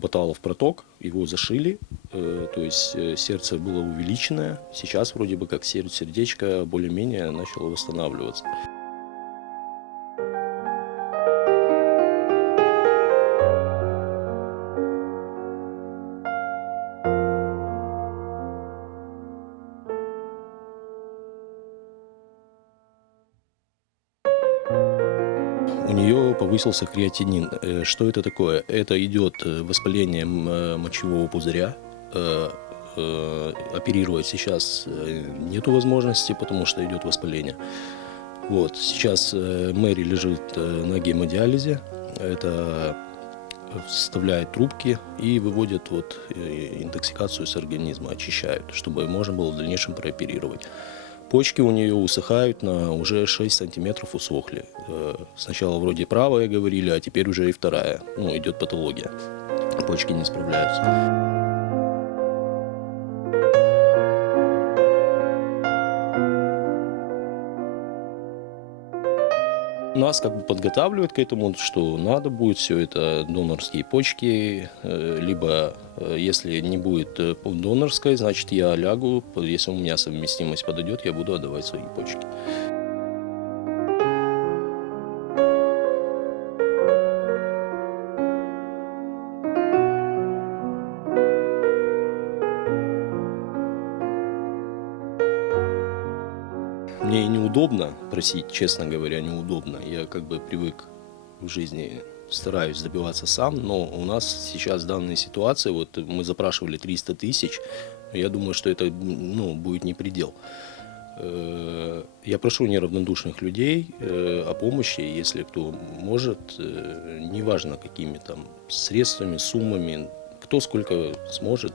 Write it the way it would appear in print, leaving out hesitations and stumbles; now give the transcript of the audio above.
употало в проток, его зашили, то есть сердце было увеличенное. Сейчас вроде бы как сердечко более-менее начало восстанавливаться. У нее повысился креатинин. Что это такое? Это идет воспаление мочевого пузыря. Оперировать сейчас нету возможности, потому что идет воспаление. Вот. Сейчас Мэри лежит на гемодиализе. Это вставляют трубки и выводят интоксикацию с организма, очищают, чтобы можно было в дальнейшем прооперировать. Почки у нее усыхают, на уже 6 сантиметров усохли. Сначала вроде правая говорили, а теперь уже и вторая. Идет патология. Почки не справляются. Нас подготавливают к этому, что надо будет все это донорские почки, либо если не будет донорской, значит я лягу, если у меня совместимость подойдет, я буду отдавать свои почки. Мне неудобно просить, честно говоря, неудобно. Я привык в жизни, стараюсь добиваться сам, но у нас сейчас данная ситуация, мы запрашивали 300 тысяч, я думаю, что это будет не предел. Я прошу неравнодушных людей о помощи, если кто может, неважно какими там средствами, суммами, кто сколько сможет,